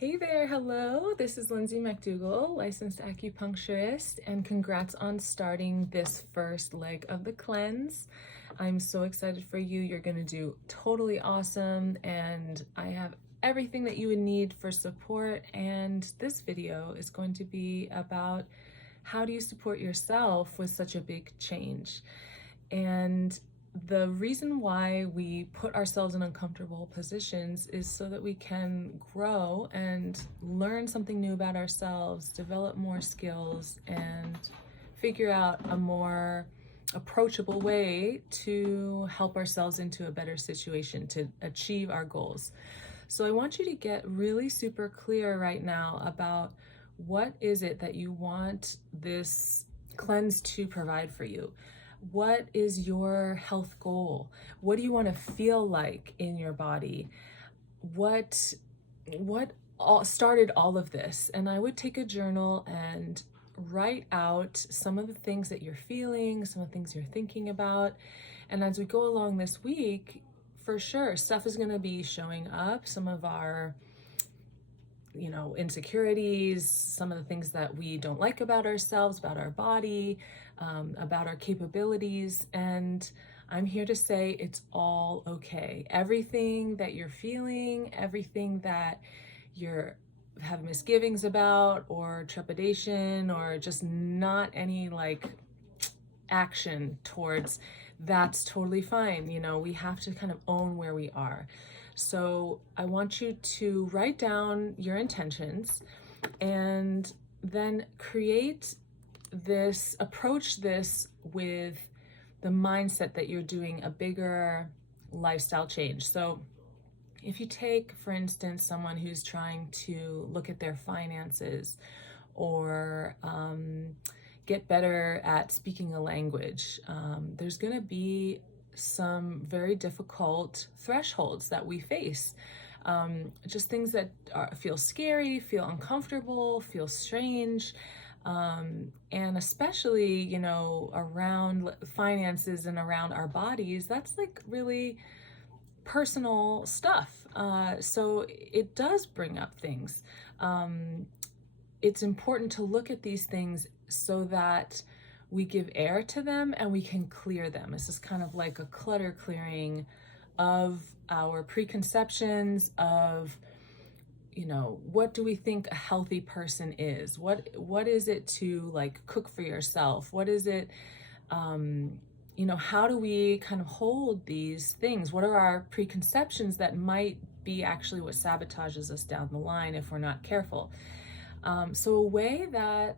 Hey there, hello. This is Lindsay McDougall, licensed acupuncturist, and congrats on starting this first leg of the cleanse. I'm so excited for you. You're going to do totally awesome, and I have everything that you would need for support. And this video is going to be about how do you support yourself with such a big change. And the reason why we put ourselves in uncomfortable positions is so that we can grow and learn something new about ourselves, develop more skills, and figure out a more approachable way to help ourselves into a better situation to achieve our goals. So I want you to get really super clear right now about what is it that you want this cleanse to provide for you. What is your health goal? What do you want to feel like in your body? What all started all of this? And I would take a journal and write out some of the things that you're feeling, some of the things you're thinking about. And as we go along this week, for sure, stuff is going to be showing up. Some of our insecurities, some of the things that we don't like about ourselves, about our body, about our capabilities. And I'm here to say it's all okay. Everything that you're feeling, everything that you're have misgivings about or trepidation or just not any action towards, that's totally fine. We have to kind of own where we are. So I want you to write down your intentions and then approach this with the mindset that you're doing a bigger lifestyle change. So if you take, for instance, someone who's trying to look at their finances or get better at speaking a language, there's going to be some very difficult thresholds that we face. Just things that feel scary, feel uncomfortable, feel strange. And especially, around finances and around our bodies, that's like really personal stuff. So it does bring up things. It's important to look at these things so that we give air to them and we can clear them. This is kind of like a clutter clearing of our preconceptions of, what do we think a healthy person is? What is it to cook for yourself? What is it, how do we kind of hold these things? What are our preconceptions that might be actually what sabotages us down the line if we're not careful? So a way that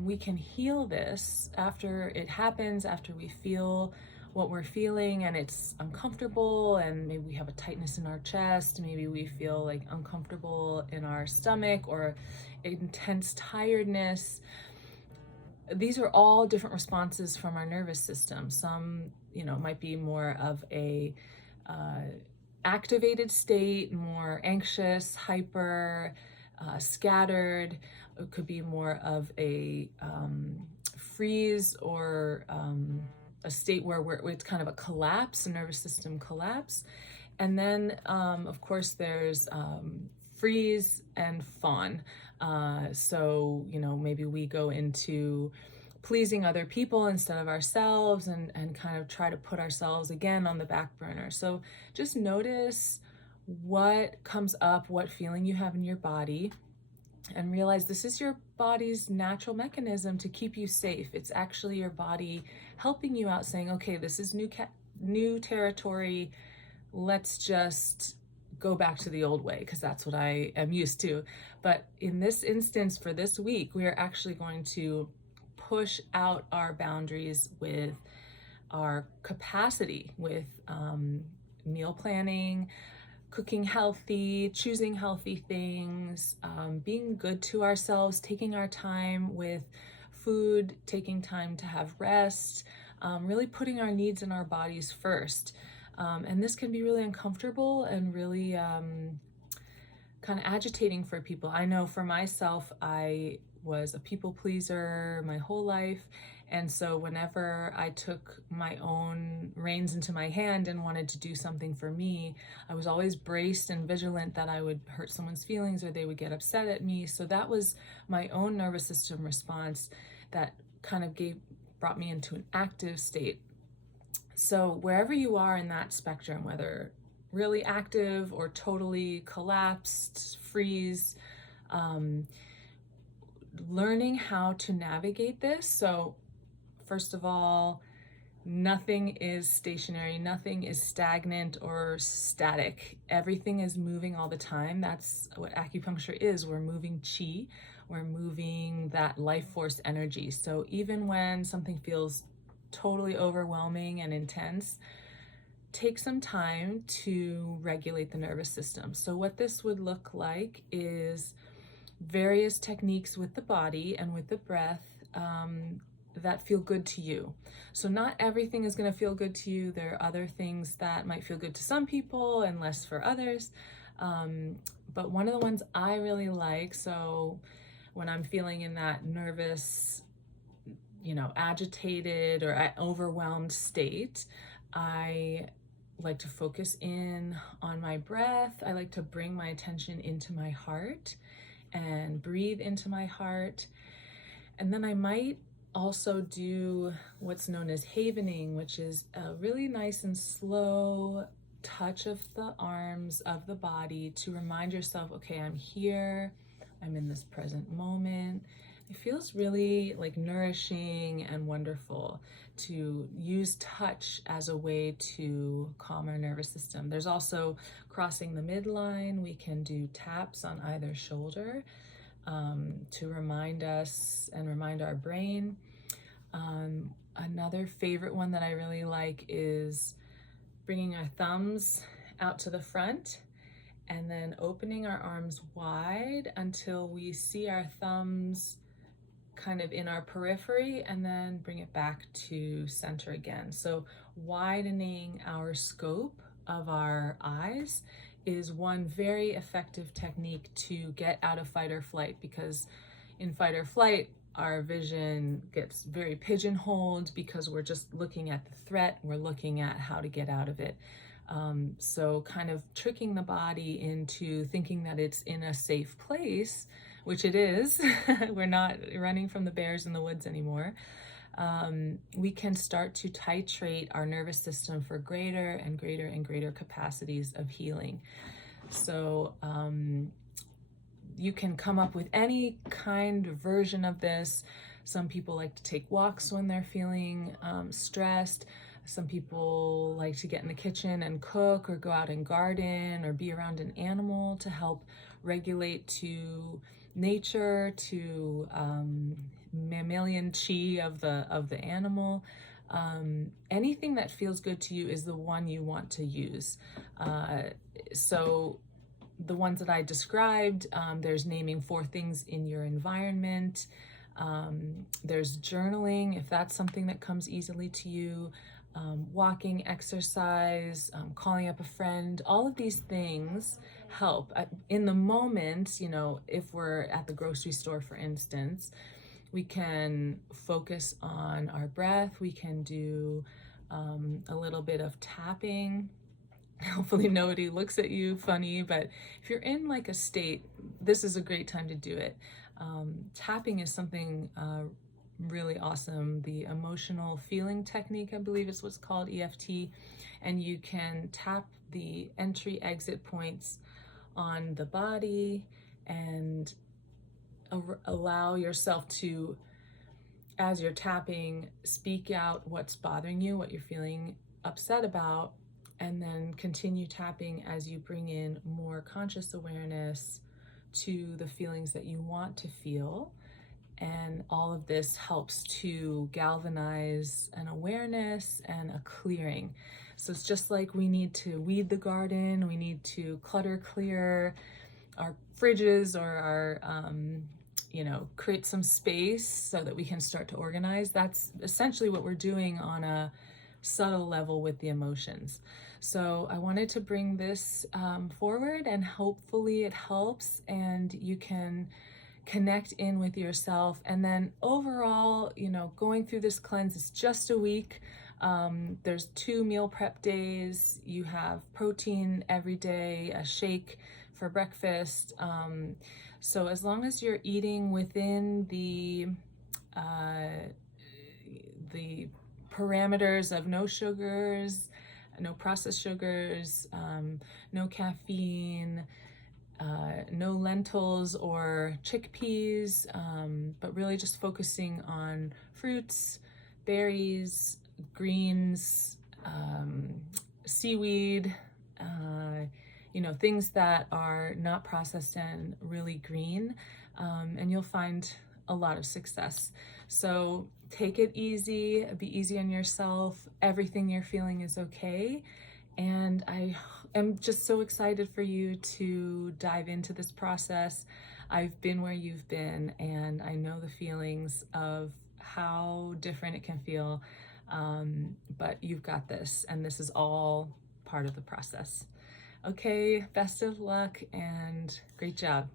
we can heal this after it happens, after we feel what we're feeling and it's uncomfortable, and maybe we have a tightness in our chest, maybe we feel uncomfortable in our stomach or intense tiredness. These are all different responses from our nervous system. Some, might be more of a activated state, more anxious, hyper, scattered. It could be more of a freeze or a state where it's kind of a collapse, a nervous system collapse. And then, of course, there's freeze and fawn. So, maybe we go into pleasing other people instead of ourselves and kind of try to put ourselves again on the back burner. So just notice what comes up, what feeling you have in your body, and realize this is your body's natural mechanism to keep you safe. It's actually your body helping you out, saying, okay, this is new territory. Let's just go back to the old way because that's what I am used to. But in this instance, for this week, we are actually going to push out our boundaries with our capacity, with meal planning, cooking healthy, choosing healthy things, being good to ourselves, taking our time with food, taking time to have rest, really putting our needs and our bodies first. And this can be really uncomfortable and really kind of agitating for people. I know for myself, I was a people pleaser my whole life. And so whenever I took my own reins into my hand and wanted to do something for me, I was always braced and vigilant that I would hurt someone's feelings or they would get upset at me. So that was my own nervous system response that kind of brought me into an active state. So wherever you are in that spectrum, whether really active or totally collapsed, freeze, learning how to navigate this. So first of all, nothing is stationary, nothing is stagnant or static. Everything is moving all the time. That's what acupuncture is. We're moving chi, we're moving that life force energy. So even when something feels totally overwhelming and intense, take some time to regulate the nervous system. So what this would look like is various techniques with the body and with the breath that feel good to you. So not everything is going to feel good to you. There are other things that might feel good to some people and less for others. But one of the ones I really like, so when I'm feeling in that nervous, agitated or overwhelmed state, I like to focus in on my breath. I like to bring my attention into my heart and breathe into my heart. And then I might also do what's known as havening, which is a really nice and slow touch of the arms of the body to remind yourself, okay, I'm here, I'm in this present moment. It feels really like nourishing and wonderful to use touch as a way to calm our nervous system. There's also crossing the midline. We can do taps on either shoulder to remind us and remind our brain. Another favorite one that I really like is bringing our thumbs out to the front and then opening our arms wide until we see our thumbs kind of in our periphery, and then bring it back to center again. So widening our scope of our eyes is one very effective technique to get out of fight or flight, because in fight or flight, our vision gets very pigeonholed because we're just looking at the threat, we're looking at how to get out of it. So kind of tricking the body into thinking that it's in a safe place, which it is. We're not running from the bears in the woods anymore. We can start to titrate our nervous system for greater and greater and greater capacities of healing. So you can come up with any kind of version of this. Some people like to take walks when they're feeling stressed. Some people like to get in the kitchen and cook or go out and garden or be around an animal to help regulate to nature, to mammalian chi of the animal. Anything that feels good to you is the one you want to use. So the ones that I described, there's naming 4 things in your environment. There's journaling, if that's something that comes easily to you. Walking, exercise, calling up a friend, all of these things help. In the moment, if we're at the grocery store, for instance, we can focus on our breath. We can do a little bit of tapping. Hopefully nobody looks at you funny, but if you're in like a state, this is a great time to do it. Tapping is something really awesome. The emotional feeling technique, I believe is what's called, EFT, and you can tap the entry exit points on the body and allow yourself to, as you're tapping, speak out what's bothering you, what you're feeling upset about, and then continue tapping as you bring in more conscious awareness to the feelings that you want to feel. And all of this helps to galvanize an awareness and a clearing. So it's just like we need to weed the garden, we need to clutter clear our fridges or our, create some space so that we can start to organize. That's essentially what we're doing on a subtle level with the emotions. So I wanted to bring this forward, and hopefully it helps, and you can connect in with yourself. And then overall, you know, going through this cleanse is just a week. There's 2 meal prep days. You have protein every day, a shake for breakfast. So as long as you're eating within the parameters of no sugars, no processed sugars, no caffeine, no lentils or chickpeas, but really just focusing on fruits, berries, greens, seaweed, you know, things that are not processed and really green, and you'll find a lot of success. So take it easy, be easy on yourself. Everything you're feeling is okay. And I am just so excited for you to dive into this process. I've been where you've been, and I know the feelings of how different it can feel. But you've got this, and this is all part of the process. Okay, best of luck and great job.